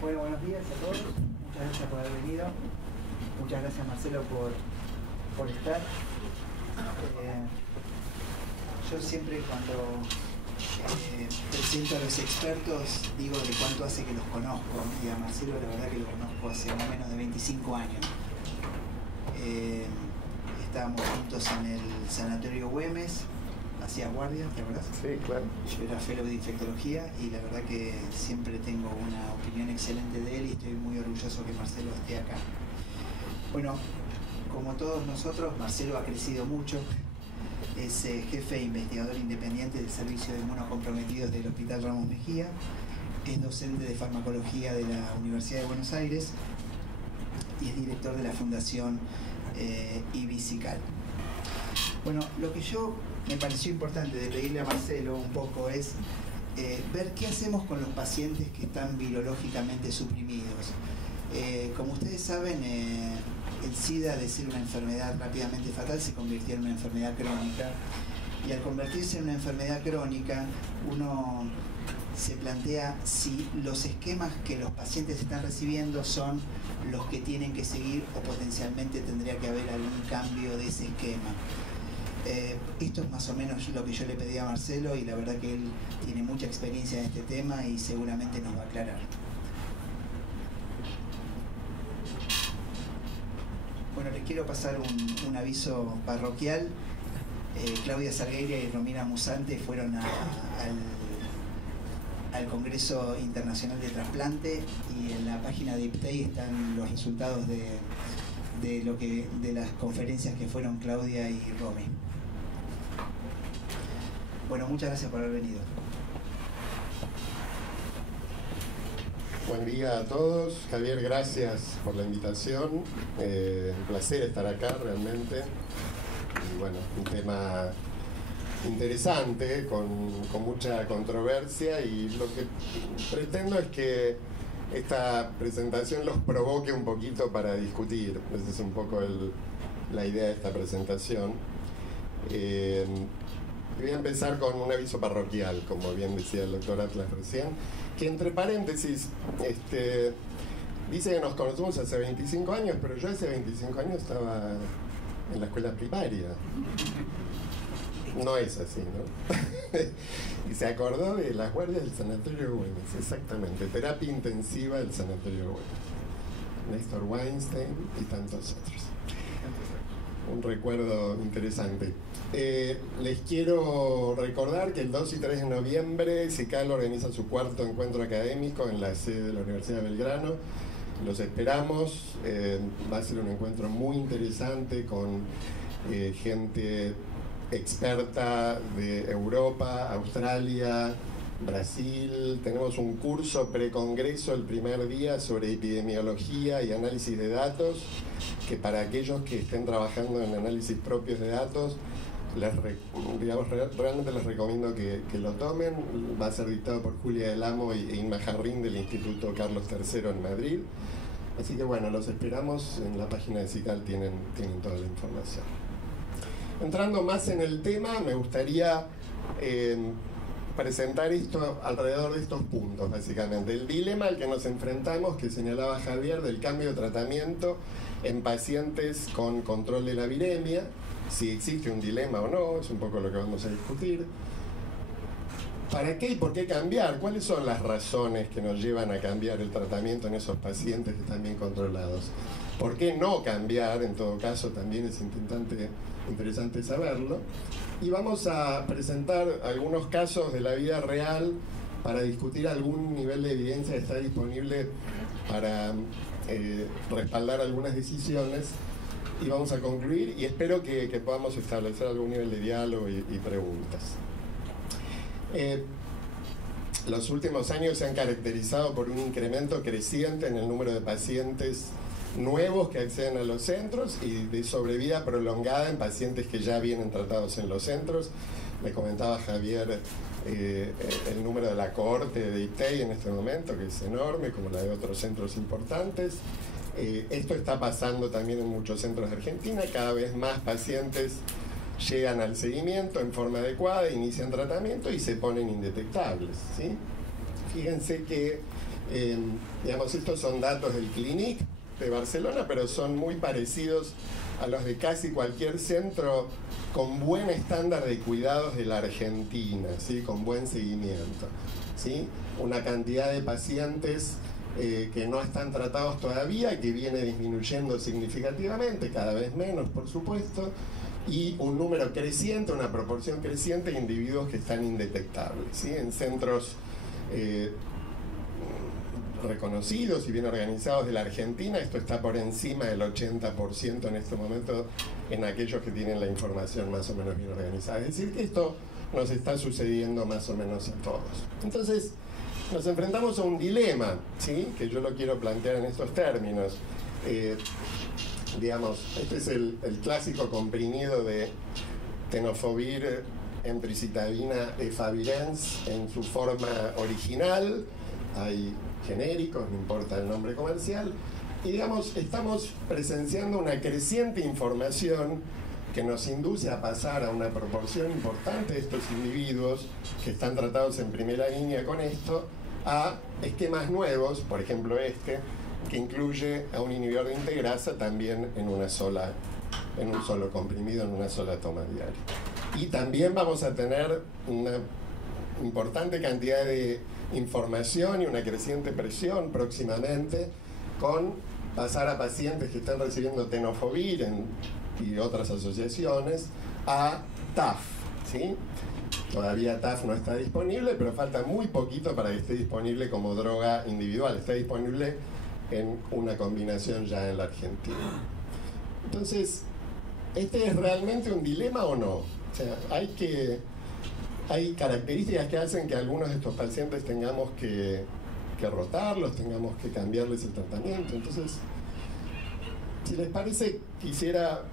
Bueno, buenos días a todos. Muchas gracias por haber venido. Muchas gracias, Marcelo, por estar. Yo siempre cuando presento a los expertos digo de cuánto hace que los conozco. Y a Marcelo la verdad que lo conozco hace más o menos de 25 años. Estábamos juntos en el Sanatorio Güemes, hacía guardia, ¿te acuerdas? Sí, claro. Yo era fellow de infectología y la verdad que siempre tengo una opinión excelente de él y estoy muy orgulloso que Marcelo esté acá. Bueno, como todos nosotros, Marcelo ha crecido mucho. Es jefe e investigador independiente del Servicio de Inmunocomprometidos del Hospital Ramos Mejía. Es docente de farmacología de la Universidad de Buenos Aires y es director de la Fundación Ibicical. Bueno, lo que yo me pareció importante de pedirle a Marcelo un poco es ver qué hacemos con los pacientes que están virológicamente suprimidos. Como ustedes saben, el SIDA, de ser una enfermedad rápidamente fatal, se convirtió en una enfermedad crónica. Y al convertirse en una enfermedad crónica, uno se plantea si los esquemas que los pacientes están recibiendo son los que tienen que seguir o potencialmente tendría que haber algún cambio de ese esquema. Esto es más o menos lo que yo le pedí a Marcelo y la verdad que él tiene mucha experiencia en este tema y seguramente nos va a aclarar. Bueno, les quiero pasar un aviso parroquial. Claudia Salgueira y Romina Musante fueron al Congreso Internacional de Trasplante y en la página de IPTEI están los resultados de las conferencias que fueron Claudia y Romy. Bueno, muchas gracias por haber venido. Buen día a todos. Javier, gracias por la invitación. Un placer estar acá realmente. Y bueno, un tema interesante, con mucha controversia, y lo que pretendo es que esta presentación los provoque un poquito para discutir. Esa es un poco la idea de esta presentación. Voy a empezar con un aviso parroquial, como bien decía el doctor Atlas recién, que entre paréntesis dice que nos conocemos hace 25 años, pero yo hace 25 años estaba en la escuela primaria. No es así, ¿no? Y se acordó de las guardias del Sanatorio Güemes, exactamente, terapia intensiva del Sanatorio Güemes. Néstor Weinstein y tantos otros. Un recuerdo interesante. Les quiero recordar que el 2 y 3 de noviembre CICAL organiza su cuarto encuentro académico en la sede de la Universidad de Belgrano. Los esperamos. Va a ser un encuentro muy interesante con gente experta de Europa, Australia, Brasil. Tenemos un curso precongreso el primer día sobre epidemiología y análisis de datos, que para aquellos que estén trabajando en análisis propios de datos, realmente les recomiendo que lo tomen. Va a ser dictado por Julia Del Amo e Inma Jarrín del Instituto Carlos III en Madrid. Así que bueno, los esperamos. En la página de CICAL tienen toda la información. Entrando más en el tema, me gustaría presentar esto alrededor de estos puntos, básicamente. El dilema al que nos enfrentamos, que señalaba Javier, del cambio de tratamiento en pacientes con control de la viremia, si existe un dilema o no, es un poco lo que vamos a discutir. ¿Para qué y por qué cambiar? ¿Cuáles son las razones que nos llevan a cambiar el tratamiento en esos pacientes que están bien controlados? ¿Por qué no cambiar? En todo caso, también es interesante saberlo. Y vamos a presentar algunos casos de la vida real para discutir algún nivel de evidencia que está disponible para respaldar algunas decisiones. Y vamos a concluir y espero que podamos establecer algún nivel de diálogo y preguntas. Los últimos años se han caracterizado por un incremento creciente en el número de pacientes nuevos que acceden a los centros y de sobrevida prolongada en pacientes que ya vienen tratados en los centros. Me comentaba Javier el número de la cohorte de IPTEI en este momento, que es enorme, como la de otros centros importantes. Esto está pasando también en muchos centros de Argentina. Cada vez más pacientes llegan al seguimiento en forma adecuada, inician tratamiento y se ponen indetectables, ¿sí? Fíjense que Digamos, estos son datos del Clinic de Barcelona, pero son muy parecidos a los de casi cualquier centro con buen estándar de cuidados de la Argentina, ¿sí? Con buen seguimiento, ¿sí? Una cantidad de pacientes que no están tratados todavía, que viene disminuyendo significativamente, cada vez menos, por supuesto, y un número creciente, una proporción creciente de individuos que están indetectables, ¿sí? En centros reconocidos y bien organizados de la Argentina, esto está por encima del 80% en este momento en aquellos que tienen la información más o menos bien organizada. Es decir, que esto nos está sucediendo más o menos a todos. Entonces, nos enfrentamos a un dilema, ¿sí? Que yo lo quiero plantear en estos términos. Digamos, este es el clásico comprimido de tenofovir, emtricitabina, efavirenz en su forma original. Hay genéricos, no importa el nombre comercial. Y digamos, estamos presenciando una creciente información que nos induce a pasar a una proporción importante de estos individuos que están tratados en primera línea con esto, a esquemas nuevos, por ejemplo este, que incluye a un inhibidor de integrasa también en un solo comprimido, en una sola toma diaria. Y también vamos a tener una importante cantidad de información y una creciente presión próximamente con pasar a pacientes que están recibiendo tenofovir y otras asociaciones a TAF, ¿sí? Todavía TAF no está disponible, pero falta muy poquito para que esté disponible como droga individual. Está disponible en una combinación ya en la Argentina. Entonces, ¿este es realmente un dilema o no? O sea, hay características que hacen que algunos de estos pacientes tengamos que rotarlos, tengamos que cambiarles el tratamiento. Entonces, si les parece, quisiera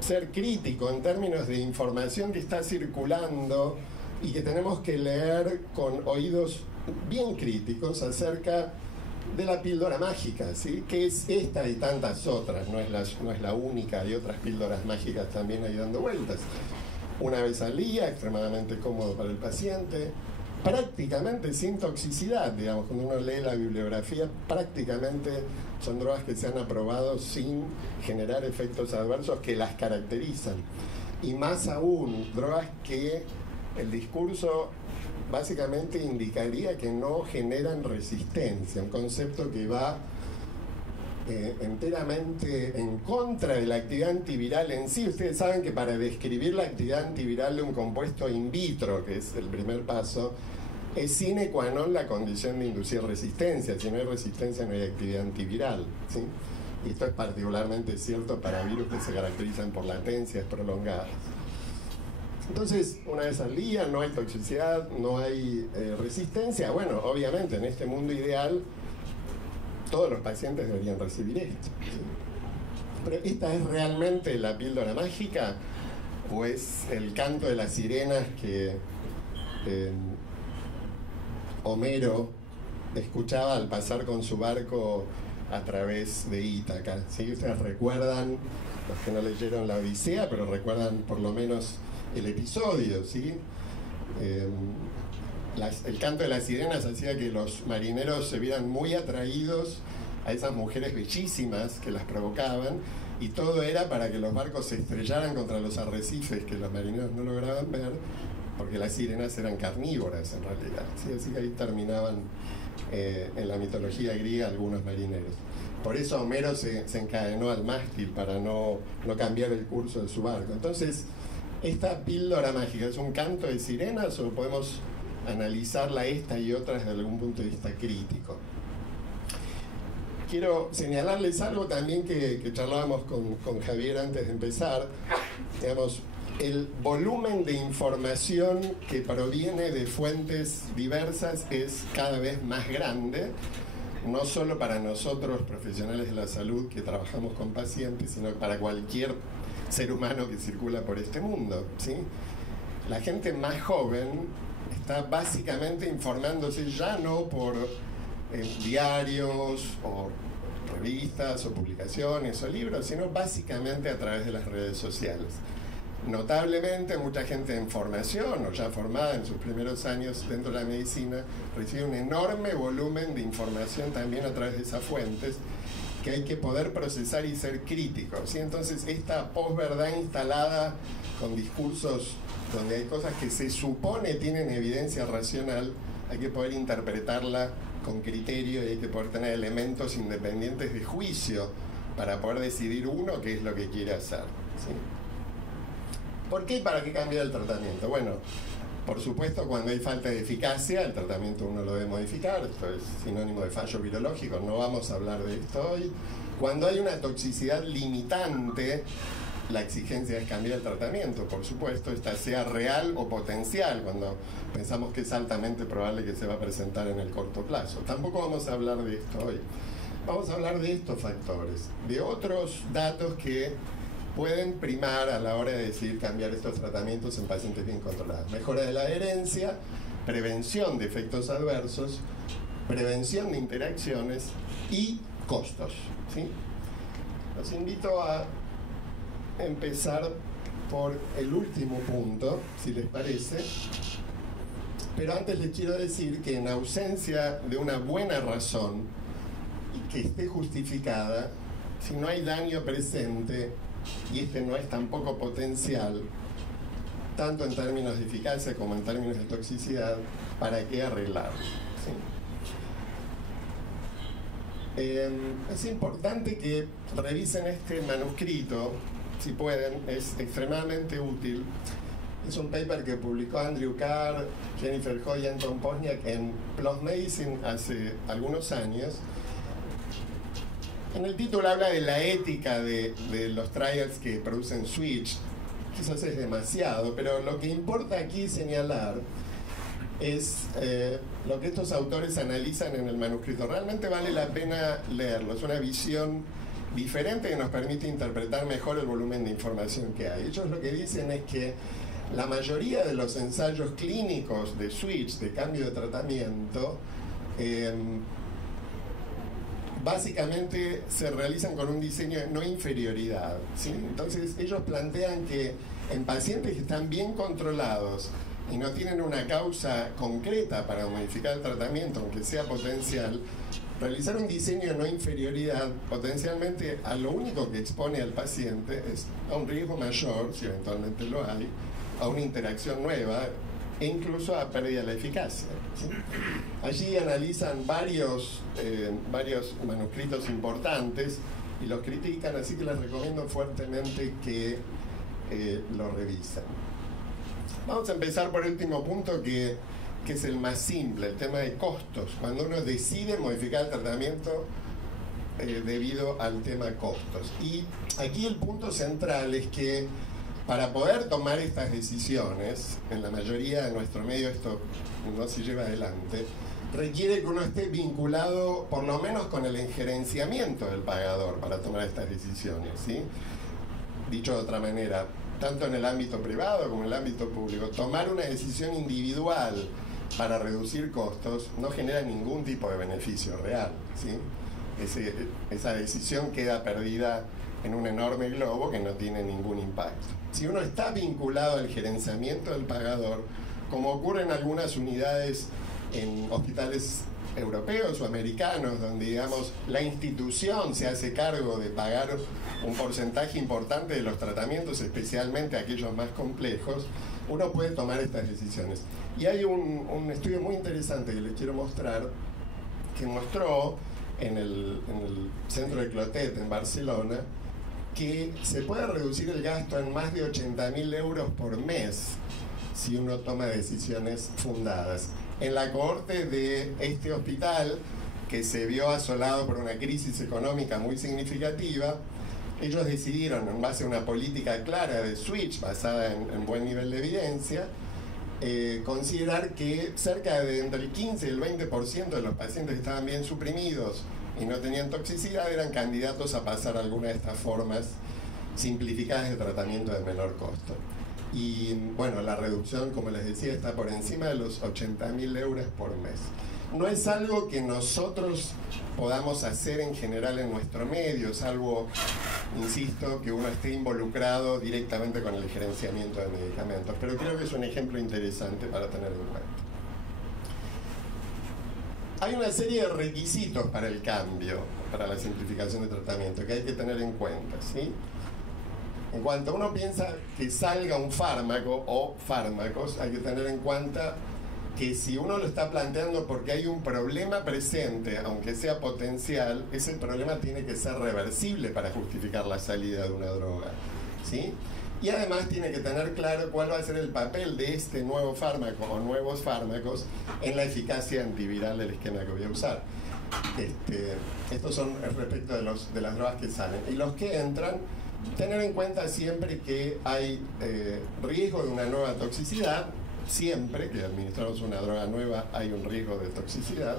ser crítico en términos de información que está circulando y que tenemos que leer con oídos bien críticos acerca de la píldora mágica, ¿sí? Que es esta y tantas otras, no es la única, hay otras píldoras mágicas también ahí dando vueltas. Una vez al día, extremadamente cómodo para el paciente, prácticamente sin toxicidad, digamos, cuando uno lee la bibliografía, prácticamente son drogas que se han aprobado sin generar efectos adversos que las caracterizan. Y más aún, drogas que el discurso básicamente indicaría que no generan resistencia, un concepto que va enteramente en contra de la actividad antiviral en sí. Ustedes saben que para describir la actividad antiviral de un compuesto in vitro, que es el primer paso, es sine qua non la condición de inducir resistencia. Si no hay resistencia, no hay actividad antiviral, ¿sí? Y esto es particularmente cierto para virus que se caracterizan por latencias prolongadas. Entonces, una vez al día, no hay toxicidad, no hay resistencia. Bueno, obviamente, en este mundo ideal, todos los pacientes deberían recibir esto, ¿sí? Pero ¿esta es realmente la píldora mágica? ¿O es el canto de las sirenas que Homero escuchaba al pasar con su barco a través de Ítaca? ¿Sí? Ustedes recuerdan, los que no leyeron la Odisea, pero recuerdan por lo menos el episodio, ¿sí? El canto de las sirenas hacía que los marineros se vieran muy atraídos a esas mujeres bellísimas que las provocaban, y todo era para que los barcos se estrellaran contra los arrecifes que los marineros no lograban ver, porque las sirenas eran carnívoras en realidad, ¿sí? Así que ahí terminaban en la mitología griega algunos marineros. Por eso Homero se encadenó al mástil para no cambiar el curso de su barco. Entonces, ¿esta píldora mágica es un canto de sirenas o podemos analizarla esta y otras desde algún punto de vista crítico? Quiero señalarles algo también que charlábamos con Javier antes de empezar. Digamos, el volumen de información que proviene de fuentes diversas es cada vez más grande, no solo para nosotros profesionales de la salud que trabajamos con pacientes, sino para cualquier ser humano que circula por este mundo, ¿sí? La gente más joven está básicamente informándose ya no por diarios o revistas o publicaciones o libros, sino básicamente a través de las redes sociales. Notablemente, mucha gente en formación o ya formada en sus primeros años dentro de la medicina recibe un enorme volumen de información también a través de esas fuentes que hay que poder procesar y ser críticos, ¿sí? Entonces, esta posverdad instalada con discursos donde hay cosas que se supone tienen evidencia racional, hay que poder interpretarla con criterio y hay que poder tener elementos independientes de juicio para poder decidir uno qué es lo que quiere hacer, ¿sí? ¿Por qué y para qué cambiar el tratamiento? Bueno, por supuesto, cuando hay falta de eficacia, el tratamiento uno lo debe modificar. Esto es sinónimo de fallo virológico, no vamos a hablar de esto hoy. Cuando hay una toxicidad limitante, la exigencia es cambiar el tratamiento, por supuesto, esta sea real o potencial, cuando pensamos que es altamente probable que se va a presentar en el corto plazo. Tampoco vamos a hablar de esto hoy. Vamos a hablar de estos factores, de otros datos que pueden primar a la hora de decidir cambiar estos tratamientos en pacientes bien controlados. Mejora de la adherencia, prevención de efectos adversos, prevención de interacciones y costos, ¿sí? Los invito a empezar por el último punto, si les parece. Pero antes les quiero decir que en ausencia de una buena razón y que esté justificada, si no hay daño presente, y este no es tampoco potencial, tanto en términos de eficacia como en términos de toxicidad, ¿para qué arreglarlo? ¿Sí? Es importante que revisen este manuscrito, si pueden, es extremadamente útil. Es un paper que publicó Andrew Carr, Jennifer Hoy y Anton Posniak en PLOS Medicine hace algunos años. En el título habla de la ética de los trials que producen switch. Quizás es demasiado, pero lo que importa aquí señalar es lo que estos autores analizan en el manuscrito. Realmente vale la pena leerlo. Es una visión diferente que nos permite interpretar mejor el volumen de información que hay. Ellos lo que dicen es que la mayoría de los ensayos clínicos de switch, de cambio de tratamiento, básicamente se realizan con un diseño de no inferioridad, ¿sí? Entonces ellos plantean que en pacientes que están bien controlados y no tienen una causa concreta para modificar el tratamiento, aunque sea potencial, realizar un diseño de no inferioridad potencialmente a lo único que expone al paciente es a un riesgo mayor, si eventualmente lo hay, a una interacción nueva e incluso a pérdida de la eficacia, ¿sí? Allí analizan varios manuscritos importantes y los critican, así que les recomiendo fuertemente que lo revisen. Vamos a empezar por el último punto que es el más simple, el tema de costos. Cuando uno decide modificar el tratamiento debido al tema costos. Y aquí el punto central es que para poder tomar estas decisiones, en la mayoría de nuestro medio esto no se lleva adelante, requiere que uno esté vinculado por lo menos con el injerenciamiento del pagador para tomar estas decisiones, ¿sí? Dicho de otra manera, tanto en el ámbito privado como en el ámbito público, tomar una decisión individual para reducir costos no genera ningún tipo de beneficio real, ¿sí? Esa decisión queda perdida en un enorme globo que no tiene ningún impacto. Si uno está vinculado al gerenciamiento del pagador, como ocurre en algunas unidades en hospitales europeos o americanos, donde digamos la institución se hace cargo de pagar un porcentaje importante de los tratamientos, especialmente aquellos más complejos, uno puede tomar estas decisiones. Y hay un estudio muy interesante que les quiero mostrar, que mostró en el centro de Clotet en Barcelona que se puede reducir el gasto en más de 80.000 euros por mes si uno toma decisiones fundadas. En la cohorte de este hospital, que se vio asolado por una crisis económica muy significativa, ellos decidieron, en base a una política clara de switch basada en buen nivel de evidencia, considerar que cerca de entre el 15 y el 20% de los pacientes que estaban bien suprimidos y no tenían toxicidad eran candidatos a pasar alguna de estas formas simplificadas de tratamiento de menor costo. Y bueno, la reducción, como les decía, está por encima de los 80.000 euros por mes. no es algo que nosotros podamos hacer en general en nuestro medio, es algo, insisto, que uno esté involucrado directamente con el gerenciamiento de medicamentos, pero creo que es un ejemplo interesante para tener en cuenta. Hay una serie de requisitos para el cambio, para la simplificación de tratamiento, que hay que tener en cuenta, ¿sí? En cuanto uno piensa que salga un fármaco o fármacos, hay que tener en cuenta que si uno lo está planteando porque hay un problema presente, aunque sea potencial, ese problema tiene que ser reversible para justificar la salida de una droga, ¿sí? Y además tiene que tener claro cuál va a ser el papel de este nuevo fármaco o nuevos fármacos en la eficacia antiviral del esquema que voy a usar. Estos son respecto de las drogas que salen. Y los que entran, tener en cuenta siempre que hay riesgo de una nueva toxicidad. Siempre que administramos una droga nueva hay un riesgo de toxicidad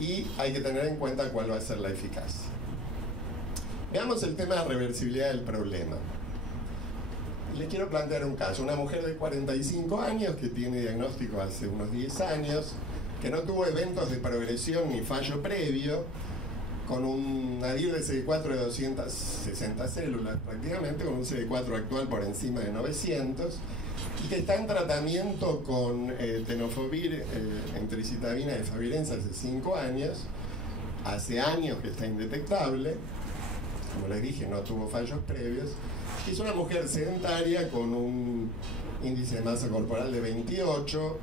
y hay que tener en cuenta cuál va a ser la eficacia. Veamos el tema de reversibilidad del problema. Les quiero plantear un caso. Una mujer de 45 años que tiene diagnóstico hace unos 10 años, que no tuvo eventos de progresión ni fallo previo, con un nadir de CD4 de 260 células prácticamente, con un CD4 actual por encima de 900, y que está en tratamiento con tenofovir, entericitabina de Favirenza hace 5 años, hace años que está indetectable, como les dije, no tuvo fallos previos, y es una mujer sedentaria con un índice de masa corporal de 28,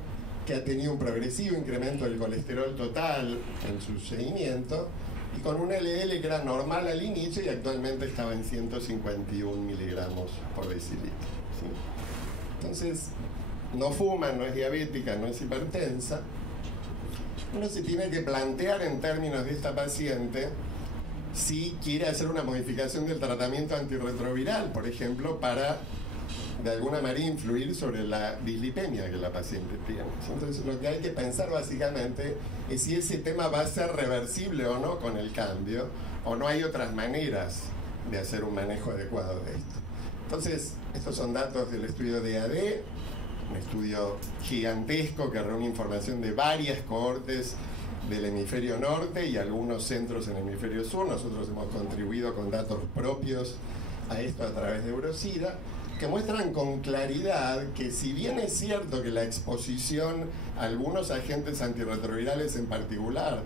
que ha tenido un progresivo incremento del colesterol total en su seguimiento, y con un LDL que era normal al inicio y actualmente estaba en 151 miligramos por decilitro, ¿sí? Entonces, no fuma, no es diabética, no es hipertensa. Uno se tiene que plantear en términos de esta paciente si quiere hacer una modificación del tratamiento antirretroviral, por ejemplo, para de alguna manera influir sobre la dislipemia que la paciente tiene. Entonces, lo que hay que pensar básicamente es si ese tema va a ser reversible o no con el cambio, o no hay otras maneras de hacer un manejo adecuado de esto. Entonces, estos son datos del estudio de AD, un estudio gigantesco que reúne información de varias cohortes del hemisferio norte y algunos centros en el hemisferio sur. Nosotros hemos contribuido con datos propios a esto a través de Eurosida, que muestran con claridad que si bien es cierto que la exposición a algunos agentes antirretrovirales en particular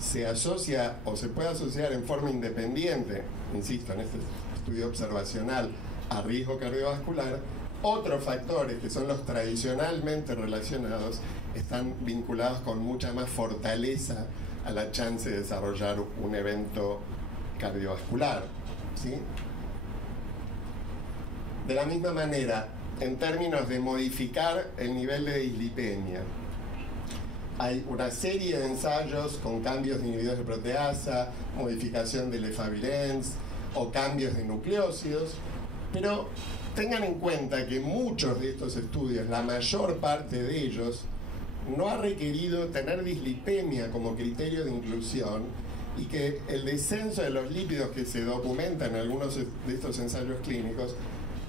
se asocia o se puede asociar en forma independiente, insisto, en este estudio observacional, a riesgo cardiovascular, otros factores que son los tradicionalmente relacionados están vinculados con mucha más fortaleza a la chance de desarrollar un evento cardiovascular, ¿sí? De la misma manera, en términos de modificar el nivel de dislipemia, hay una serie de ensayos con cambios de inhibidores de proteasa, modificación del efavirenz o cambios de nucleósidos, pero tengan en cuenta que muchos de estos estudios, la mayor parte de ellos, no ha requerido tener dislipemia como criterio de inclusión y que el descenso de los lípidos que se documenta en algunos de estos ensayos clínicos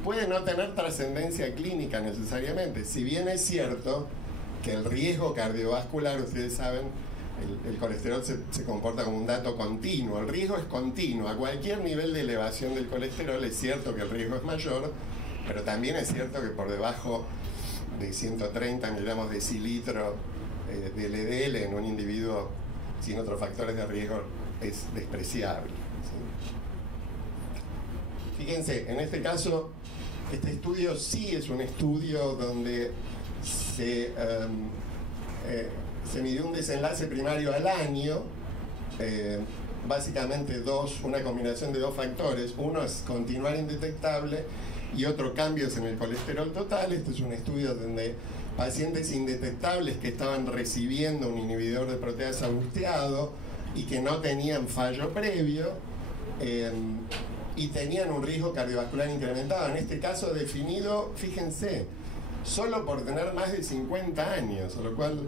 puede no tener trascendencia clínica necesariamente, si bien es cierto que el riesgo cardiovascular, ustedes saben, el colesterol se comporta como un dato continuo, el riesgo es continuo, a cualquier nivel de elevación del colesterol es cierto que el riesgo es mayor, pero también es cierto que por debajo de 130 miligramos de decilitro de LDL en un individuo sin otros factores de riesgo es despreciable, ¿sí? Fíjense, en este caso, este estudio sí es un estudio donde se midió un desenlace primario al año, básicamente una combinación de dos factores. Uno es continuar indetectable y otro cambios en el colesterol total. Este es un estudio donde pacientes indetectables que estaban recibiendo un inhibidor de proteasa busteado y que no tenían fallo previo y tenían un riesgo cardiovascular incrementado, en este caso definido, fíjense, solo por tener más de 50 años, a lo cual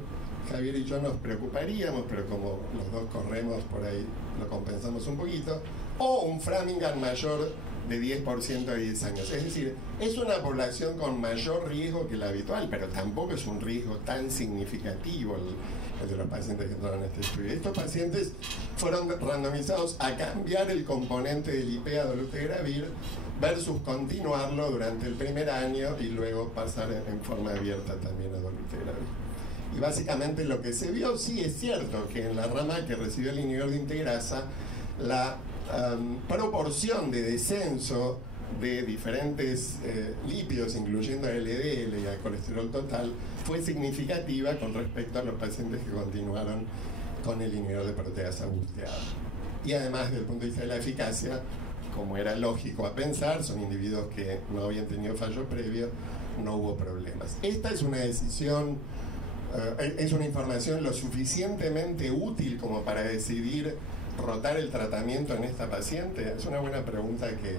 Javier y yo nos preocuparíamos, pero como los dos corremos por ahí, lo compensamos un poquito, o un Framingham mayor de 10% a 10 años. Es decir, es una población con mayor riesgo que la habitual, pero tampoco es un riesgo tan significativo el de los pacientes que entraron en este estudio. Estos pacientes fueron randomizados a cambiar el componente del IP a dolutegravir versus continuarlo durante el primer año y luego pasar en forma abierta también a dolutegravir. Y básicamente lo que se vio, sí es cierto que en la rama que recibió el inhibidor de integrasa, la proporción de descenso de diferentes lípidos, incluyendo el LDL y el colesterol total, fue significativa con respecto a los pacientes que continuaron con el inhibidor de proteasa busteada. Y además, desde el punto de vista de la eficacia, como era lógico a pensar, son individuos que no habían tenido fallo previo, no hubo problemas. Esta es una decisión, es una información lo suficientemente útil como para decidir rotar el tratamiento en esta paciente. Es una buena pregunta que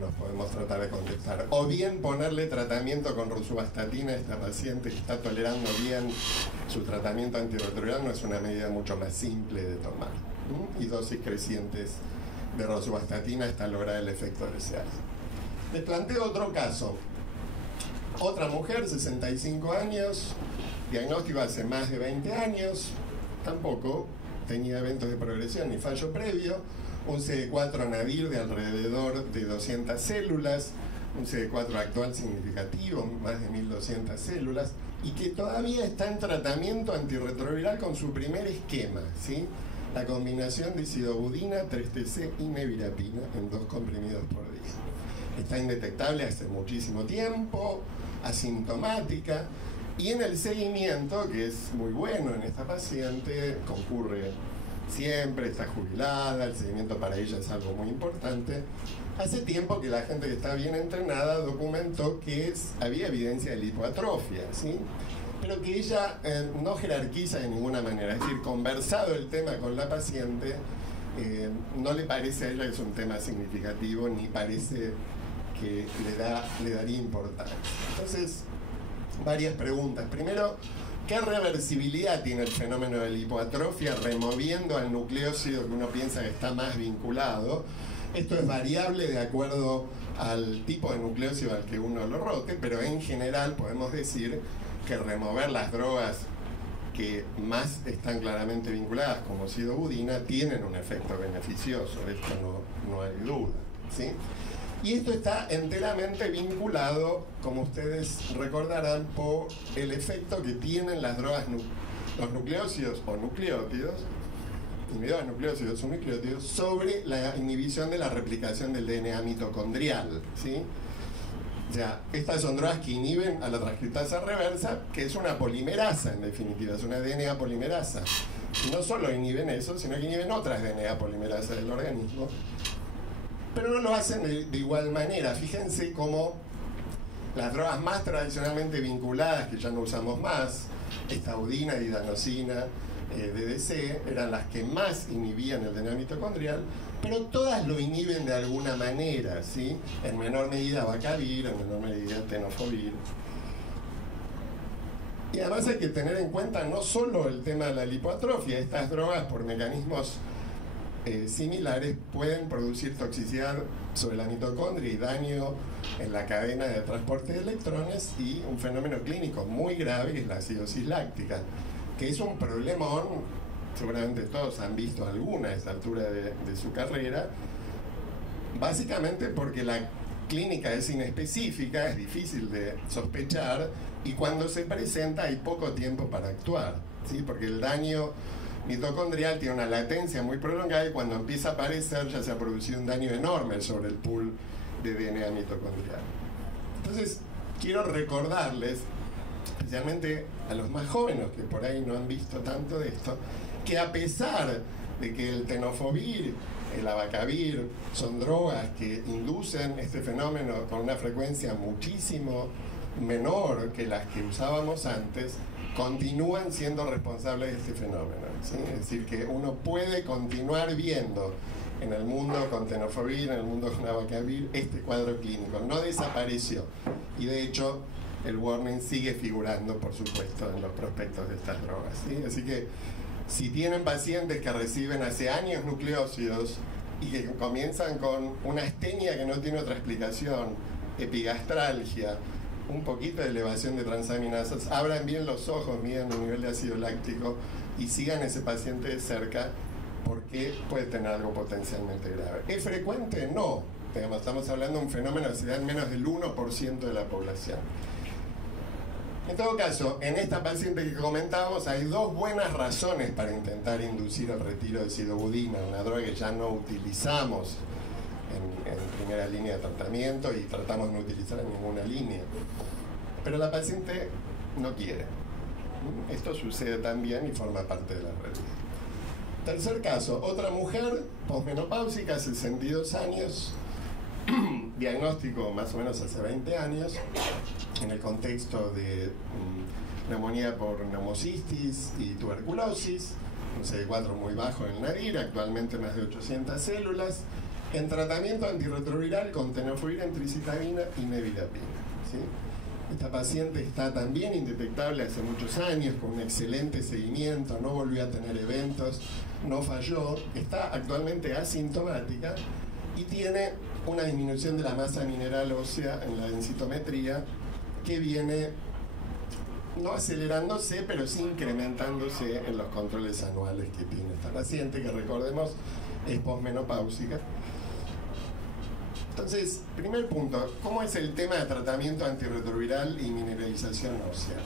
nos podemos tratar de contestar. O bien ponerle tratamiento con rosuvastatina a esta paciente que está tolerando bien su tratamiento antirretroviral, no es una medida mucho más simple de tomar. Y dosis crecientes de rosuvastatina hasta lograr el efecto deseado. Les planteo otro caso. Otra mujer, 65 años, diagnóstico hace más de 20 años, tampoco tenía eventos de progresión ni fallo previo, un CD4 nadir de alrededor de 200 células, un CD4 actual significativo, más de 1200 células, y que todavía está en tratamiento antirretroviral con su primer esquema, ¿sí? La combinación de sidobudina, 3-TC y nevirapina en 2 comprimidos por día. Está indetectable hace muchísimo tiempo, asintomática, y en el seguimiento, que es muy bueno en esta paciente, concurre siempre, está jubilada, el seguimiento para ella es algo muy importante. Hace tiempo que la gente que está bien entrenada documentó que había evidencia de lipoatrofia, ¿sí? Pero que ella no jerarquiza de ninguna manera, es decir, conversado el tema con la paciente, no le parece a ella que es un tema significativo, ni parece que le daría importancia. Entonces, varias preguntas. Primero, ¿qué reversibilidad tiene el fenómeno de la hipoatrofia removiendo al nucleócido que uno piensa que está más vinculado? Esto es variable de acuerdo al tipo de nucleócido al que uno lo rote, pero en general podemos decir que remover las drogas que más están claramente vinculadas, como sidobudina, tienen un efecto beneficioso, de esto no hay duda, ¿sí? Y esto está enteramente vinculado, como ustedes recordarán, por el efecto que tienen las drogas, los nucleócidos o nucleótidos, inhibidores nucleócidos o nucleótidos, sobre la inhibición de la replicación del DNA mitocondrial, ¿sí? O sea, estas son drogas que inhiben a la transcriptasa reversa, que es una polimerasa en definitiva, es una DNA polimerasa. Y no solo inhiben eso, sino que inhiben otras DNA polimerasas del organismo, pero no lo hacen de igual manera. Fíjense cómo las drogas más tradicionalmente vinculadas, que ya no usamos más, estaudina, didanosina, DDC, eran las que más inhibían el DNA mitocondrial, pero todas lo inhiben de alguna manera, ¿sí? En menor medida Bacavir, en menor medida Tenofovir. Y además hay que tener en cuenta no solo el tema de la lipoatrofia, estas drogas por mecanismos similares pueden producir toxicidad sobre la mitocondria y daño en la cadena de transporte de electrones, y un fenómeno clínico muy grave que es la acidosis láctica, que es un problemón. Seguramente todos han visto alguna a esta altura de su carrera, básicamente porque la clínica es inespecífica, es difícil de sospechar, y cuando se presenta hay poco tiempo para actuar, ¿sí? Porque el daño mitocondrial tiene una latencia muy prolongada y cuando empieza a aparecer ya se ha producido un daño enorme sobre el pool de DNA mitocondrial. Entonces, quiero recordarles, especialmente a los más jóvenes que por ahí no han visto tanto de esto, que a pesar de que el tenofovir, el abacavir, son drogas que inducen este fenómeno con una frecuencia muchísimo menor que las que usábamos antes, continúan siendo responsables de este fenómeno, ¿sí? Es decir, que uno puede continuar viendo en el mundo con tenofovir, en el mundo con abacavir, este cuadro clínico. No desapareció. Y de hecho, el warning sigue figurando, por supuesto, en los prospectos de estas drogas, ¿sí? Así que, si tienen pacientes que reciben hace años nucleócidos y que comienzan con una astenia que no tiene otra explicación, epigastralgia, un poquito de elevación de transaminasas, abran bien los ojos, midan el nivel de ácido láctico y sigan a ese paciente de cerca porque puede tener algo potencialmente grave. ¿Es frecuente? No. Digamos, estamos hablando de un fenómeno que se da en menos del 1% de la población. En todo caso, en esta paciente que comentábamos hay dos buenas razones para intentar inducir el retiro de sidobudina, una droga que ya no utilizamos en primera línea de tratamiento y tratamos de no utilizar en ninguna línea. Pero la paciente no quiere. Esto sucede también y forma parte de la realidad. Tercer caso, otra mujer posmenopáusica, 62 años, diagnóstico más o menos hace 20 años, en el contexto de neumonía por neumocistis y tuberculosis, un CD4 muy bajo en el nadir, actualmente más de 800 células, en tratamiento antirretroviral con tenofovir, entricitabina y nevirapina. ¿Sí? Esta paciente está también indetectable hace muchos años, con un excelente seguimiento, no volvió a tener eventos, no falló, está actualmente asintomática y tiene una disminución de la masa mineral ósea en la densitometría que viene no acelerándose, pero sí incrementándose en los controles anuales que tiene esta paciente, que recordemos es posmenopáusica. Entonces, primer punto, ¿cómo es el tema de tratamiento antirretroviral y mineralización ósea?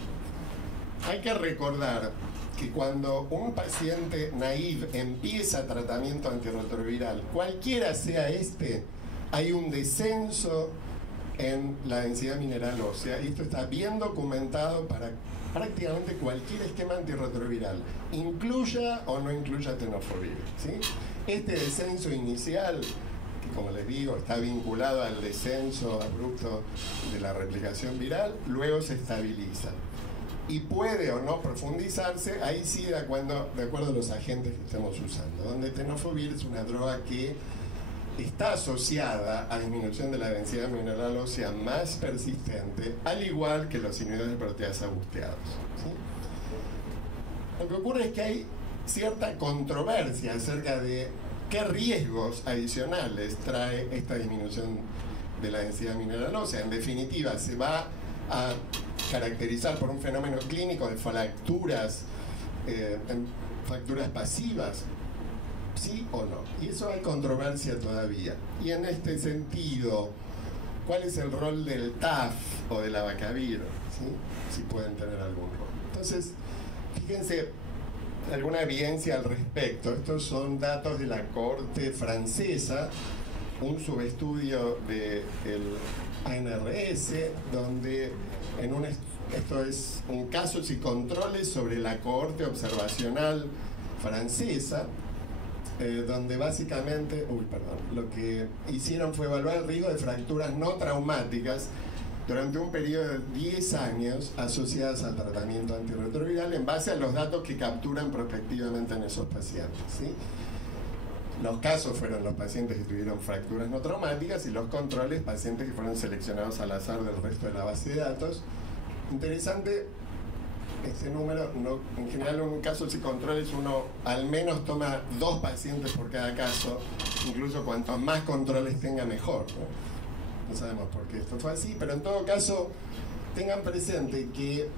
Hay que recordar que cuando un paciente naive empieza tratamiento antirretroviral, cualquiera sea este, hay un descenso en la densidad mineral ósea, y esto está bien documentado para prácticamente cualquier esquema antirretroviral, incluya o no incluya tenofovir, ¿sí? Este descenso inicial, que como les digo, está vinculado al descenso abrupto de la replicación viral, luego se estabiliza. Y puede o no profundizarse, ahí sí de acuerdo a los agentes que estemos usando, donde tenofovir es una droga que está asociada a disminución de la densidad mineral ósea más persistente, al igual que los inhibidores de proteasa busteados, ¿sí? Lo que ocurre es que hay cierta controversia acerca de qué riesgos adicionales trae esta disminución de la densidad mineral ósea. En definitiva, se va a caracterizar por un fenómeno clínico de fracturas, fracturas pasivas, ¿sí o no? Y eso hay controversia todavía. Y en este sentido, ¿cuál es el rol del TAF o del abacavir? ¿Sí? Si pueden tener algún rol. Entonces, fíjense, alguna evidencia al respecto. Estos son datos de la cohorte francesa, un subestudio del ANRS, donde esto es un casos y controles sobre la cohorte observacional francesa, donde básicamente, lo que hicieron fue evaluar el riesgo de fracturas no traumáticas durante un periodo de 10 años asociadas al tratamiento antirretroviral en base a los datos que capturan prospectivamente en esos pacientes, ¿sí? Los casos fueron los pacientes que tuvieron fracturas no traumáticas y los controles, pacientes que fueron seleccionados al azar del resto de la base de datos. Interesante, este número, en general en casos y controles uno al menos toma 2 pacientes por cada caso, incluso cuantos más controles tenga mejor, ¿no? No sabemos por qué esto fue así, pero en todo caso tengan presente que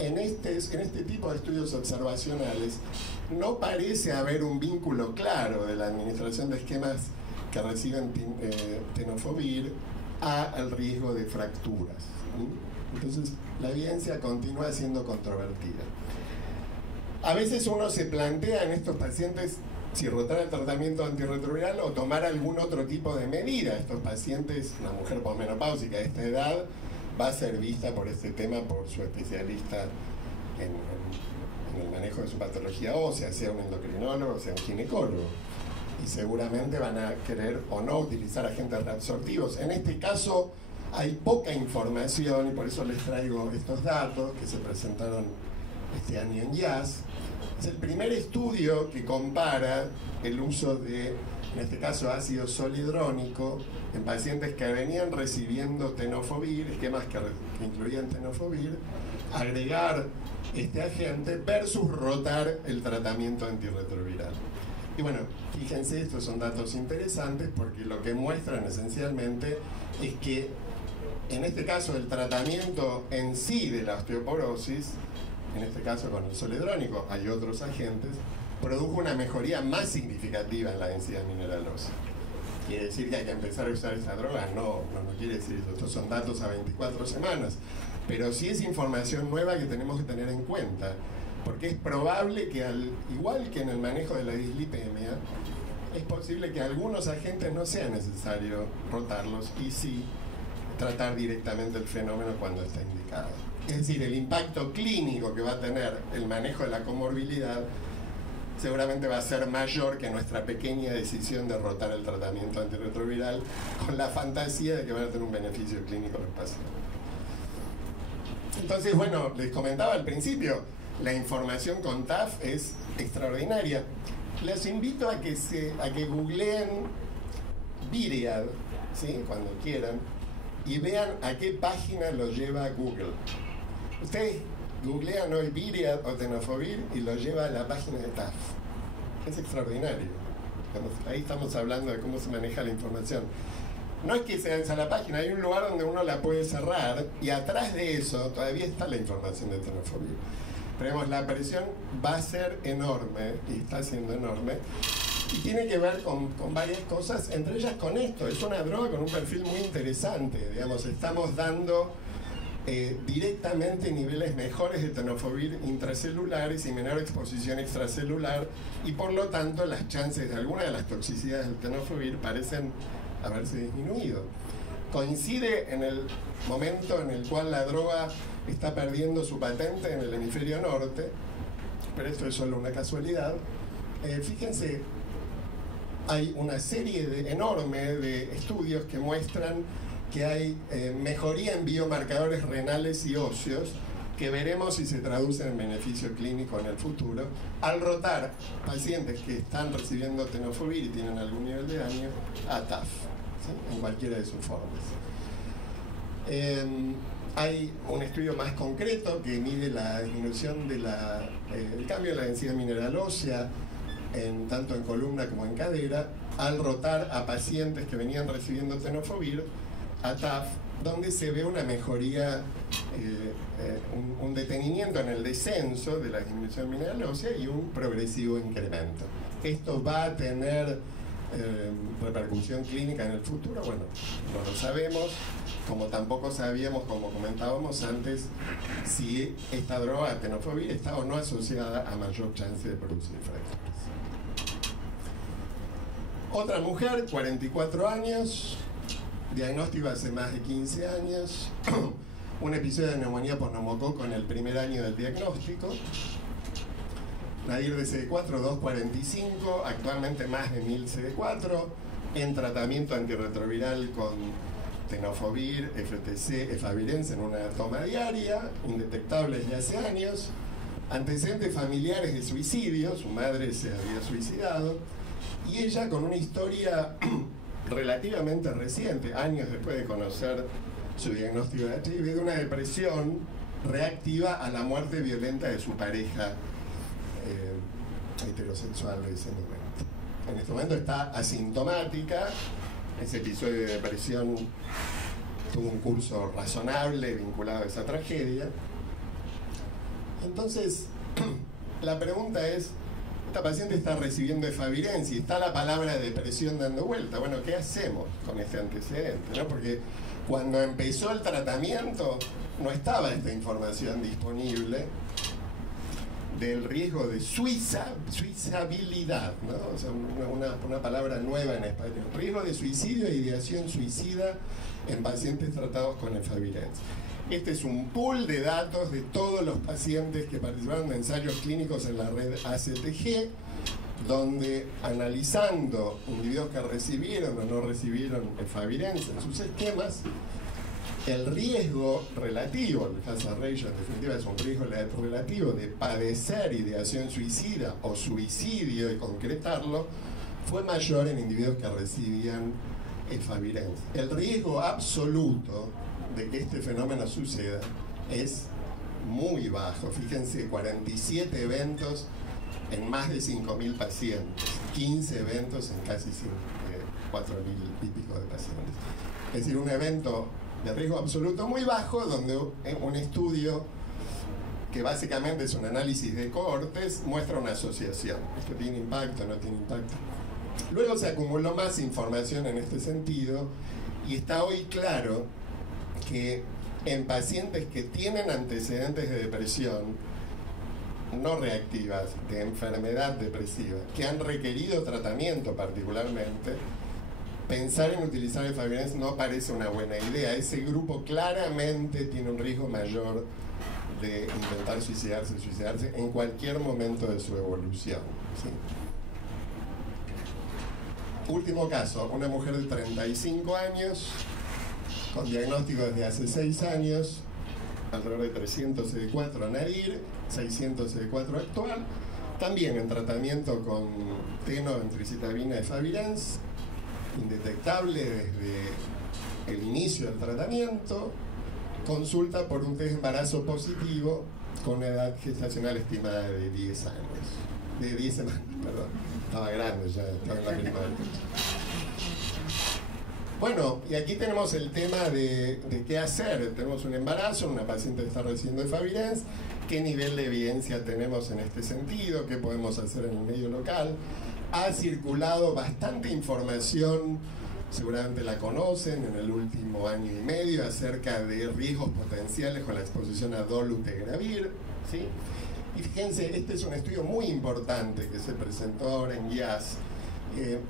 en este tipo de estudios observacionales no parece haber un vínculo claro de la administración de esquemas que reciben tenofovir al riesgo de fracturas, ¿sí? Entonces la evidencia continúa siendo controvertida. A veces uno se plantea en estos pacientes si rotar el tratamiento antirretroviral o tomar algún otro tipo de medida. Estos pacientes, una mujer posmenopáusica de esta edad, va a ser vista por este tema por su especialista en el manejo de su patología ósea, sea un endocrinólogo, sea un ginecólogo. Y seguramente van a querer o no utilizar agentes reabsortivos. En este caso hay poca información y por eso les traigo estos datos que se presentaron este año en JAS. Es el primer estudio que compara el uso de, en este caso, ácido solidrónico en pacientes que venían recibiendo tenofovir, esquemas que incluían tenofovir, agregar este agente versus rotar el tratamiento antirretroviral. Y bueno, fíjense, estos son datos interesantes porque lo que muestran esencialmente es que en este caso el tratamiento en sí de la osteoporosis, en este caso con el zoledrónico, hay otros agentes, produjo una mejoría más significativa en la densidad mineral ósea. ¿Quiere decir que hay que empezar a usar esta droga? No quiere decir eso. Estos son datos a 24 semanas. Pero sí es información nueva que tenemos que tener en cuenta. Porque es probable que, igual que en el manejo de la dislipemia, es posible que algunos agentes no sea necesario rotarlos y sí tratar directamente el fenómeno cuando está indicado. Es decir, el impacto clínico que va a tener el manejo de la comorbilidad seguramente va a ser mayor que nuestra pequeña decisión de rotar el tratamiento antirretroviral con la fantasía de que van a tener un beneficio clínico los pacientes. Entonces, bueno, les comentaba al principio, la información con TAF es extraordinaria. Les invito a que googleen Viriad, ¿sí? Cuando quieran, y vean a qué página lo lleva Google. Ustedes googlean hoy Viriad o tenofovir y lo lleva a la página de TAF. Es extraordinario. Ahí estamos hablando de cómo se maneja la información. No es que se vence a la página, hay un lugar donde uno la puede cerrar y atrás de eso todavía está la información de tenofovir. Pero vemos, la presión va a ser enorme y está siendo enorme. Y tiene que ver con varias cosas, entre ellas con esto. Es una droga con un perfil muy interesante. Digamos, estamos dando directamente niveles mejores de tenofovir intracelulares y menor exposición extracelular, y por lo tanto las chances de alguna de las toxicidades del tenofovir parecen haberse disminuido. Coincide en el momento en el cual la droga está perdiendo su patente en el hemisferio norte, pero esto es solo una casualidad. Fíjense, hay una serie enorme de estudios que muestran que hay mejoría en biomarcadores renales y óseos que veremos si se traducen en beneficio clínico en el futuro al rotar pacientes que están recibiendo tenofovir y tienen algún nivel de daño a TAF, ¿sí? En cualquiera de sus formas. Hay un estudio más concreto que mide la disminución del cambio de la densidad mineral ósea tanto en columna como en cadera al rotar a pacientes que venían recibiendo tenofovir a TAF, donde se ve una mejoría, un detenimiento en el descenso de la disminución mineral ósea y un progresivo incremento. Esto va a tener repercusión clínica en el futuro. Bueno, no lo sabemos, como tampoco sabíamos, como comentábamos antes, si esta droga, tenofovir, está o no asociada a mayor chance de producir fracturas. Otra mujer, 44 años, diagnóstico hace más de 15 años, un episodio de neumonía por neumococo en el primer año del diagnóstico, nadir de CD4 245, actualmente más de 1000 CD4, en tratamiento antirretroviral con tenofovir, FTC, efavirenz en una toma diaria, indetectable desde hace años, antecedentes familiares de suicidio, su madre se había suicidado, y ella con una historia relativamente reciente, años después de conocer su diagnóstico de HIV, de una depresión reactiva a la muerte violenta de su pareja heterosexual de ese momento. En este momento está asintomática. Ese episodio de depresión tuvo un curso razonable vinculado a esa tragedia. Entonces, la pregunta es, esta paciente está recibiendo efavirenz y está la palabra depresión dando vuelta. Bueno, ¿qué hacemos con este antecedente, ¿no? Porque cuando empezó el tratamiento no estaba esta información disponible del riesgo de suizabilidad, ¿no? O sea, una palabra nueva en español. Riesgo de suicidio e ideación suicida en pacientes tratados con efavirenz. Este es un pool de datos de todos los pacientes que participaron de ensayos clínicos en la red ACTG, donde analizando individuos que recibieron o no recibieron efavirenz en sus esquemas, el riesgo relativo, el hazard ratio en definitiva es un riesgo relativo de padecer ideación suicida o suicidio y concretarlo, fue mayor en individuos que recibían efavirenz. El riesgo absoluto de que este fenómeno suceda es muy bajo. Fíjense, 47 eventos en más de 5.000 pacientes, 15 eventos en casi 4.000 y pico de pacientes. Es decir, un evento de riesgo absoluto muy bajo, donde un estudio que básicamente es un análisis de cohortes muestra una asociación. ¿Esto tiene impacto? ¿No tiene impacto? Luego se acumuló más información en este sentido y está hoy claro que en pacientes que tienen antecedentes de depresión no reactivas, de enfermedad depresiva, que han requerido tratamiento particularmente, pensar en utilizar el Favirenz no parece una buena idea. Ese grupo claramente tiene un riesgo mayor de intentar suicidarse en cualquier momento de su evolución, ¿sí? Último caso, una mujer de 35 años, con diagnóstico desde hace 6 años, alrededor de 300 CD4 Anadir, 600 CD4 actual, también en tratamiento con tenoentricitabina de Favirenz, indetectable desde el inicio del tratamiento, consulta por un test de embarazo positivo con una edad gestacional estimada de 10 años. De 10 semanas, perdón. Estaba grande ya, estaba en la primaria. Bueno, y aquí tenemos el tema de qué hacer. Tenemos un embarazo, una paciente que está recibiendo de Favirenz, qué nivel de evidencia tenemos en este sentido, qué podemos hacer en el medio local. Ha circulado bastante información, seguramente la conocen, en el último año y medio, acerca de riesgos potenciales con la exposición a dolutegravir, ¿sí? Y fíjense, este es un estudio muy importante que se presentó ahora en IAS.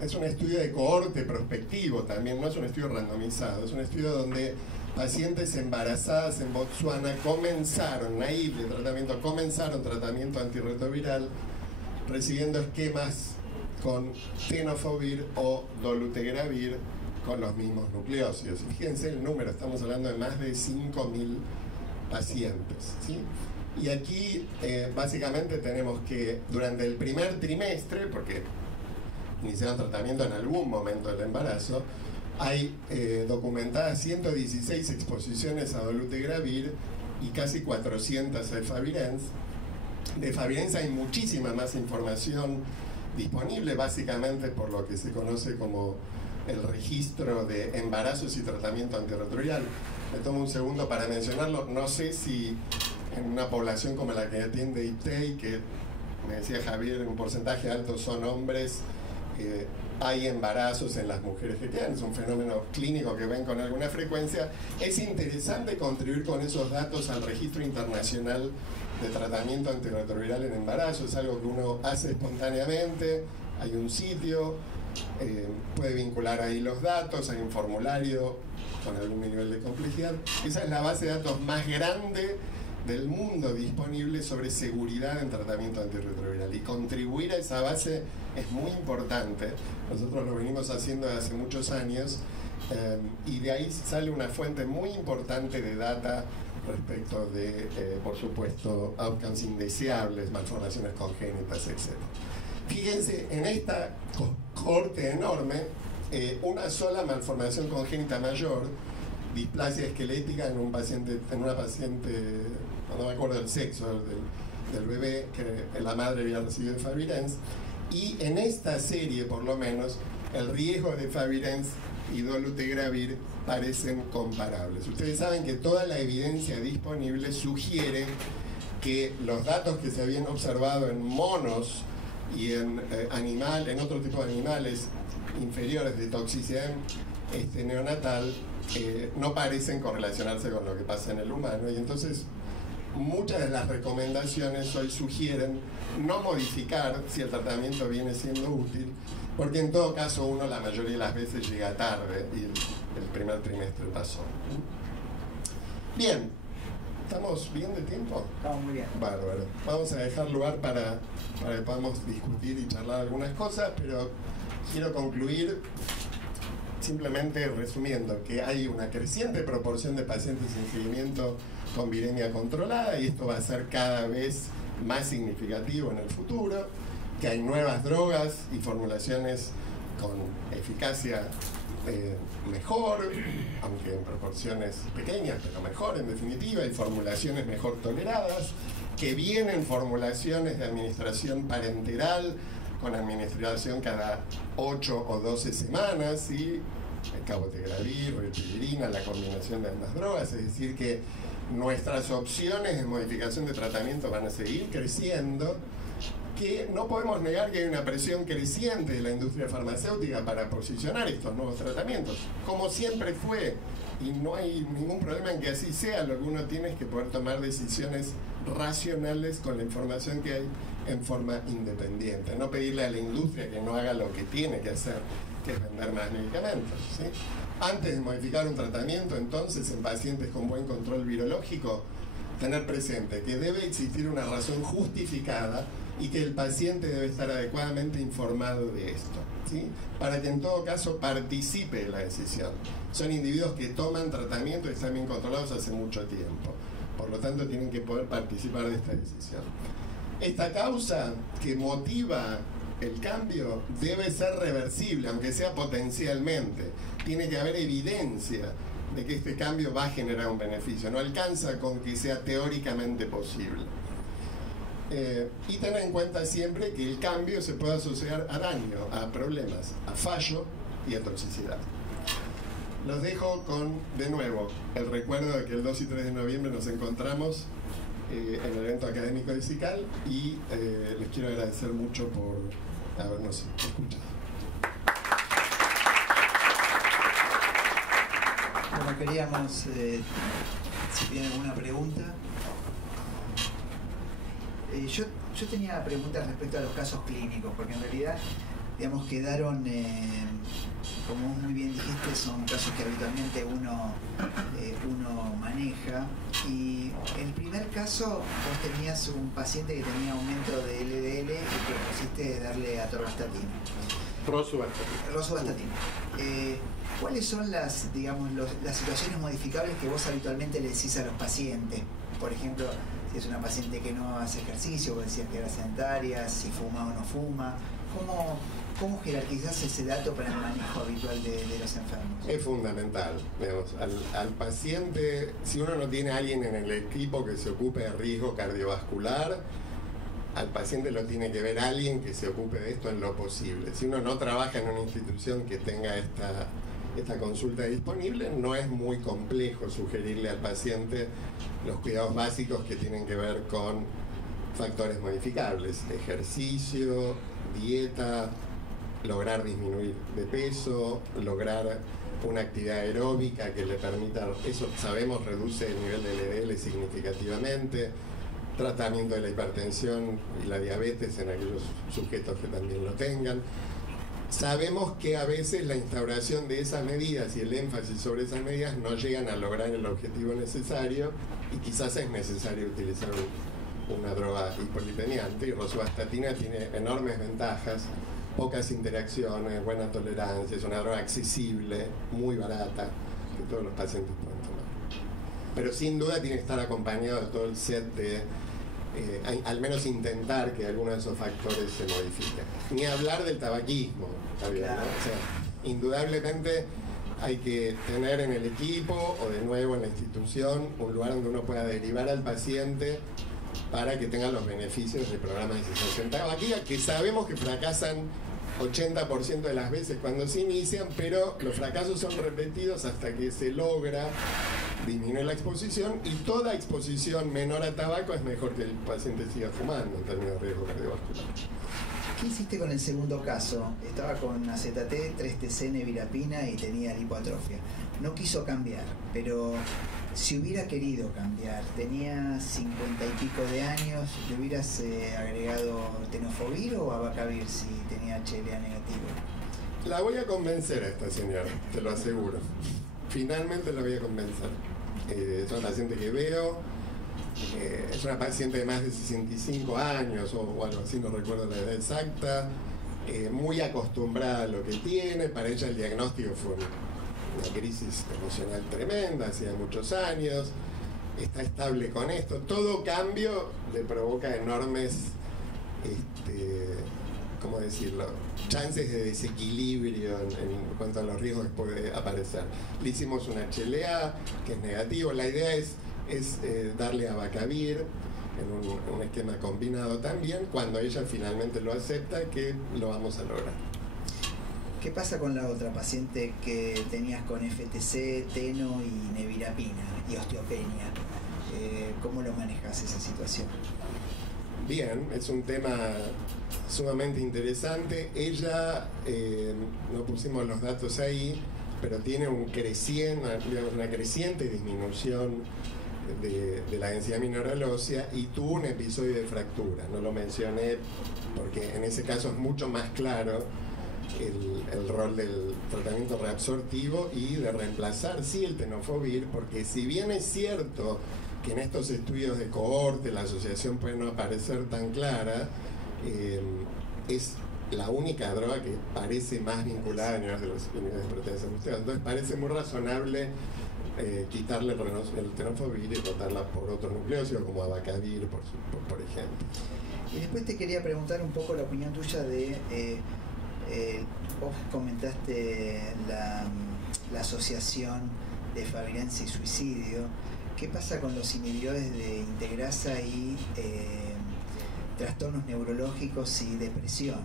Es un estudio de cohorte prospectivo también, no es un estudio randomizado, es un estudio donde pacientes embarazadas en Botsuana comenzaron tratamiento antirretroviral recibiendo esquemas con tenofovir o dolutegravir con los mismos nucleósidos. Fíjense el número, estamos hablando de más de 5.000 pacientes, ¿sí? Y aquí básicamente tenemos que durante el primer trimestre, porque iniciaron tratamiento en algún momento del embarazo, hay documentadas 116 exposiciones a dolutegravir y casi 400 de Favirenz. De Favirenz hay muchísima más información disponible, básicamente por lo que se conoce como el registro de embarazos y tratamiento antirretroviral. Me tomo un segundo para mencionarlo. No sé si en una población como la que atiende IPTEI, que me decía Javier, un porcentaje alto son hombres, hay embarazos en las mujeres que quedan, es un fenómeno clínico que ven con alguna frecuencia. Es interesante contribuir con esos datos al registro internacional de tratamiento antirretroviral en embarazo. Es algo que uno hace espontáneamente, hay un sitio, puede vincular ahí los datos, hay un formulario con algún nivel de complejidad. Esa es la base de datos más grande del mundo disponible sobre seguridad en tratamiento antirretroviral, y contribuir a esa base es muy importante. Nosotros lo venimos haciendo desde hace muchos años, y de ahí sale una fuente muy importante de data respecto de, por supuesto, outcomes indeseables, malformaciones congénitas, etc. Fíjense, en esta cohorte enorme, una sola malformación congénita mayor, displasia esquelética en una paciente, no me acuerdo del sexo del bebé, que la madre había recibido de Favirenz, y en esta serie, por lo menos, el riesgo de Favirenz y dolutegravir parecen comparables. Ustedes saben que toda la evidencia disponible sugiere que los datos que se habían observado en monos y en otro tipo de animales inferiores de toxicidad neonatal no parecen correlacionarse con lo que pasa en el humano, y entonces muchas de las recomendaciones hoy sugieren no modificar si el tratamiento viene siendo útil, porque en todo caso uno la mayoría de las veces llega tarde y el primer trimestre pasó. Bien, ¿estamos bien de tiempo? Estamos muy bien. Bárbaro. Vamos a dejar lugar para que podamos discutir y charlar algunas cosas, pero quiero concluir simplemente resumiendo que hay una creciente proporción de pacientes en seguimiento con viremia controlada, y esto va a ser cada vez más significativo en el futuro, que hay nuevas drogas y formulaciones con eficacia mejor, aunque en proporciones pequeñas, pero mejor en definitiva, y formulaciones mejor toleradas, que vienen formulaciones de administración parenteral con administración cada 8 o 12 semanas, y cabotegravir, rilpivirina, la combinación de ambas drogas, es decir que nuestras opciones de modificación de tratamiento van a seguir creciendo, que no podemos negar que hay una presión creciente de la industria farmacéutica para posicionar estos nuevos tratamientos, como siempre fue, y no hay ningún problema en que así sea. Lo que uno tiene es que poder tomar decisiones racionales con la información que hay en forma independiente, no pedirle a la industria que no haga lo que tiene que hacer, que es vender más medicamentos, ¿sí? Antes de modificar un tratamiento, entonces, en pacientes con buen control virológico, tener presente que debe existir una razón justificada y que el paciente debe estar adecuadamente informado de esto, ¿sí? Para que en todo caso participe de la decisión. Son individuos que toman tratamiento y están bien controlados hace mucho tiempo, por lo tanto tienen que poder participar de esta decisión. Esta causa que motiva el cambio debe ser reversible, aunque sea potencialmente. Tiene que haber evidencia de que este cambio va a generar un beneficio. No alcanza con que sea teóricamente posible. Y tener en cuenta siempre que el cambio se puede asociar a daño, a problemas, a fallo y a toxicidad. Los dejo con, de nuevo, el recuerdo de que el 2 y 3 de noviembre nos encontramos en el evento académico de SICAL, y les quiero agradecer mucho por habernos escuchado. Bueno, queríamos, si tienen alguna pregunta. Yo tenía preguntas respecto a los casos clínicos, porque en realidad, digamos, quedaron, como muy bien dijiste, son casos que habitualmente uno maneja. Y el primer caso, vos tenías un paciente que tenía aumento de LDL y que pusiste darle atorvastatina. Rosuvastatina. ¿Cuáles son las situaciones modificables que vos habitualmente le decís a los pacientes? Por ejemplo, si es una paciente que no hace ejercicio, vos decías que era sedentaria, si fuma o no fuma. ¿Cómo jerarquizás ese dato para el manejo habitual de los enfermos? Es fundamental, digamos, al paciente, si uno no tiene a alguien en el equipo que se ocupe de riesgo cardiovascular, al paciente lo tiene que ver alguien que se ocupe de esto en lo posible. Si uno no trabaja en una institución que tenga esta consulta disponible, no es muy complejo sugerirle al paciente los cuidados básicos que tienen que ver con factores modificables: ejercicio, dieta, lograr disminuir de peso, lograr una actividad aeróbica que le permita, eso sabemos reduce el nivel de LDL significativamente, tratamiento de la hipertensión y la diabetes en aquellos sujetos que también lo tengan. Sabemos que a veces la instauración de esas medidas y el énfasis sobre esas medidas no llegan a lograr el objetivo necesario, y quizás es necesario utilizar una droga hipolipemiante, y rosuvastatina tiene enormes ventajas: pocas interacciones, buena tolerancia, es una droga accesible, muy barata, que todos los pacientes pueden tomar. Pero sin duda tiene que estar acompañado de todo el set de, al menos intentar que alguno de esos factores se modifiquen. Ni hablar del tabaquismo, Javier, ¿no? O sea, indudablemente hay que tener en el equipo o de nuevo en la institución un lugar donde uno pueda derivar al paciente para que tengan los beneficios del programa de cesación tabaquilla, que sabemos que fracasan 80% de las veces cuando se inician, pero los fracasos son repetidos hasta que se logra disminuir la exposición, y toda exposición menor a tabaco es mejor que el paciente siga fumando en términos de riesgo cardiovascular. ¿Qué hiciste con el segundo caso? Estaba con acetate, 3-TC, nevirapina y tenía lipoatrofia. No quiso cambiar, pero si hubiera querido cambiar, tenía 50 y pico de años, ¿le hubieras agregado tenofovir o abacavir si tenía HLA negativo? La voy a convencer a esta señora, te lo aseguro. Finalmente la voy a convencer. Es una paciente que veo, es una paciente de más de 65 años o algo así, no recuerdo la edad exacta, muy acostumbrada a lo que tiene. Para ella el diagnóstico fue una crisis emocional tremenda, hacía muchos años, está estable con esto. Todo cambio le provoca enormes, ¿cómo decirlo?, chances de desequilibrio en cuanto a los riesgos que puede aparecer. Le hicimos un HLA que es negativo. La idea es darle abacavir. en un esquema combinado también, cuando ella finalmente lo acepta, que lo vamos a lograr. ¿Qué pasa con la otra paciente que tenías con FTC, teno y nevirapina y osteopenia? ¿Cómo lo manejas esa situación? Bien, es un tema sumamente interesante. Ella, no pusimos los datos ahí, pero tiene una creciente disminución de la densidad mineral ósea y tuvo un episodio de fractura. No lo mencioné porque en ese caso es mucho más claro el rol del tratamiento reabsortivo y de reemplazar sí el tenofovir, porque si bien es cierto que en estos estudios de cohorte la asociación puede no parecer tan clara, es la única droga que parece más vinculada a niveles de proteínas asociadas. Entonces parece muy razonable quitarle el tenofovir y rotarla por otros nucleósidos como abacavir, por ejemplo. Y después te quería preguntar un poco la opinión tuya de... vos comentaste la asociación de fibrosis y suicidio. ¿Qué pasa con los inhibidores de integrasa y trastornos neurológicos y depresión?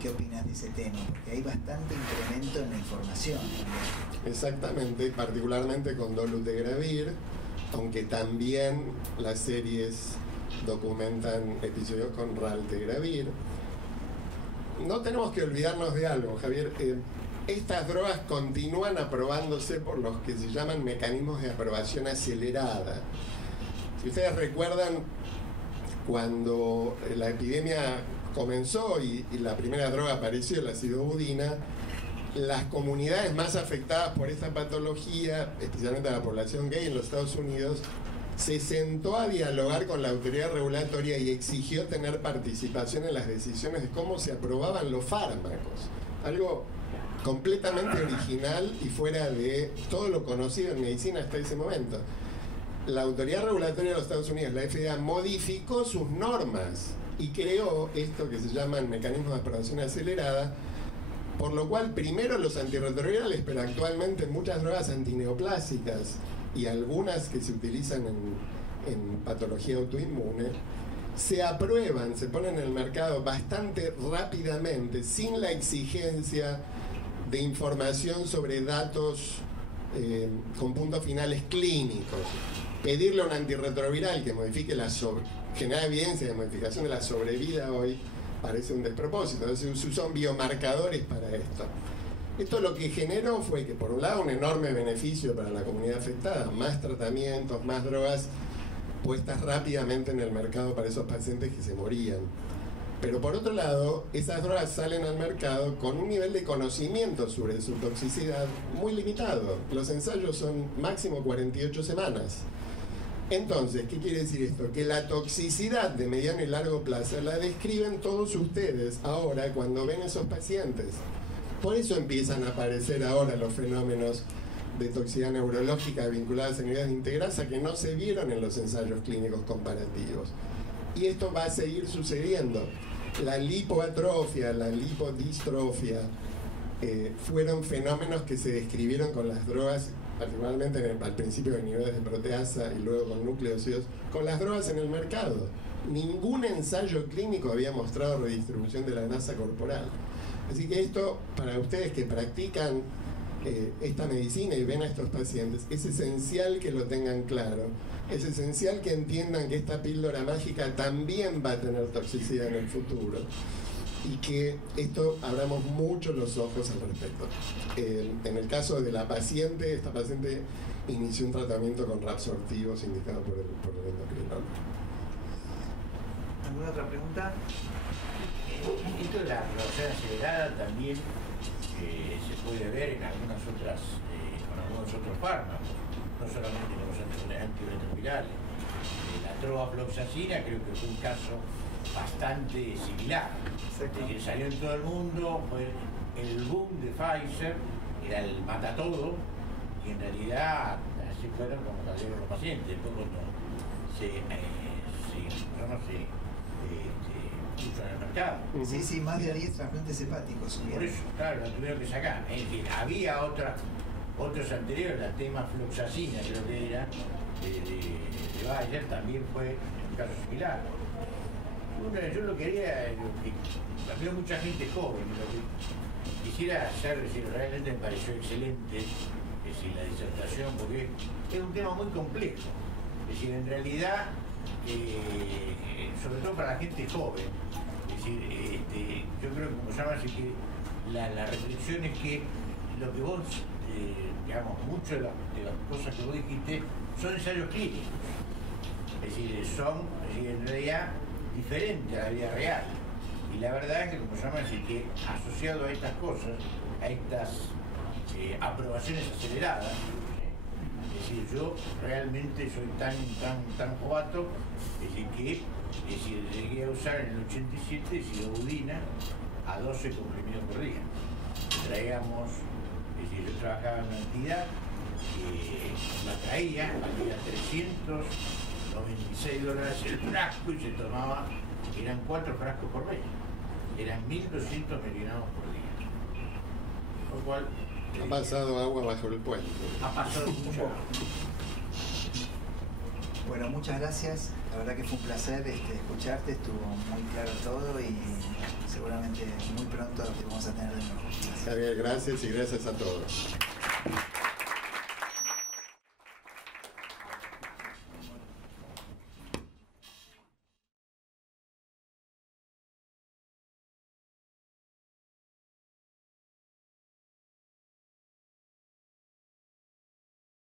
¿Qué opinas de ese tema? Porque hay bastante incremento en la información. Exactamente, particularmente con dolutegravir, aunque también las series documentan episodios con raltegravir. No tenemos que olvidarnos de algo, Javier. Estas drogas continúan aprobándose por los que se llaman mecanismos de aprobación acelerada. Si ustedes recuerdan, cuando la epidemia comenzó y la primera droga apareció, la sidobudina, las comunidades más afectadas por esta patología, especialmente la población gay en los Estados Unidos, se sentó a dialogar con la autoridad regulatoria y exigió tener participación en las decisiones de cómo se aprobaban los fármacos. Algo completamente original y fuera de todo lo conocido en medicina hasta ese momento. La autoridad regulatoria de los Estados Unidos, la FDA, modificó sus normas y creó esto que se llaman mecanismos de aprobación acelerada, por lo cual primero los antirretrovirales, pero actualmente muchas drogas antineoplásicas y algunas que se utilizan en patología autoinmune, se aprueban, se ponen en el mercado bastante rápidamente, sin la exigencia de información sobre datos con puntos finales clínicos. Pedirle a un antirretroviral que modifique generar evidencia de modificación de la sobrevida hoy parece un despropósito. Entonces se usan biomarcadores para esto. Esto lo que generó fue que, por un lado, un enorme beneficio para la comunidad afectada, más tratamientos, más drogas puestas rápidamente en el mercado para esos pacientes que se morían. Pero por otro lado, esas drogas salen al mercado con un nivel de conocimiento sobre su toxicidad muy limitado. Los ensayos son máximo 48 semanas. Entonces, ¿qué quiere decir esto? Que la toxicidad de mediano y largo plazo la describen todos ustedes ahora cuando ven esos pacientes. Por eso empiezan a aparecer ahora los fenómenos de toxicidad neurológica vinculadas a unidades de integrasa que no se vieron en los ensayos clínicos comparativos. Y esto va a seguir sucediendo. La lipoatrofia, la lipodistrofia, fueron fenómenos que se describieron con las drogas, particularmente al principio de niveles de proteasa y luego con núcleos, con las drogas en el mercado. Ningún ensayo clínico había mostrado redistribución de la grasa corporal. Así que esto, para ustedes que practican esta medicina y ven a estos pacientes, es esencial que lo tengan claro. Es esencial que entiendan que esta píldora mágica también va a tener toxicidad en el futuro y que esto abramos mucho los ojos al respecto. En el caso de la paciente, esta paciente inició un tratamiento con reabsortivos indicado por el endocrinólogo. ¿Alguna otra pregunta? Esto de la aprobación acelerada también se puede ver en algunas otras, con algunos otros fármacos, no solamente con los antirretrovirales. La trofloxacina creo que fue un caso bastante similar, que salió en todo el mundo, fue el boom de Pfizer, era el matatodo, y en realidad así fueron como salieron los pacientes, después cuando se puso en el mercado. Sí, más de 10 trasplantes hepáticos. Por eso, claro, la tuvieron que sacar. Es decir, había otros anteriores, la temafloxacina creo que era, de Bayer, también fue caso similar. Yo lo quería, había mucha gente joven, lo que quisiera hacer, realmente me pareció excelente, la disertación, porque es un tema muy complejo. Es decir, en realidad, sobre todo para la gente joven, es decir, yo creo que como se llama así que la reflexión es que lo que vos, digamos, muchas de las cosas que vos dijiste son ensayos clínicos. Es decir, son en realidad diferentes a la vida real. Y la verdad es que, como se llama así, que asociado a estas cosas, a estas aprobaciones aceleradas, es decir, yo realmente soy tan jovato, es decir, que llegué a usar en el 87 silobudina a 12 comprimidos por día. Traíamos, es decir, yo trabajaba en una entidad que la traía, valía $396 el frasco y se tomaba, eran 4 frascos por mes, eran 1.200 miligramos por día. Por lo cual, ha pasado agua bajo el puente. ha pasado mucho agua. Bueno, muchas gracias. La verdad que fue un placer escucharte, estuvo muy claro todo y seguramente muy pronto te vamos a tener de nuevo. Javier, gracias y gracias a todos.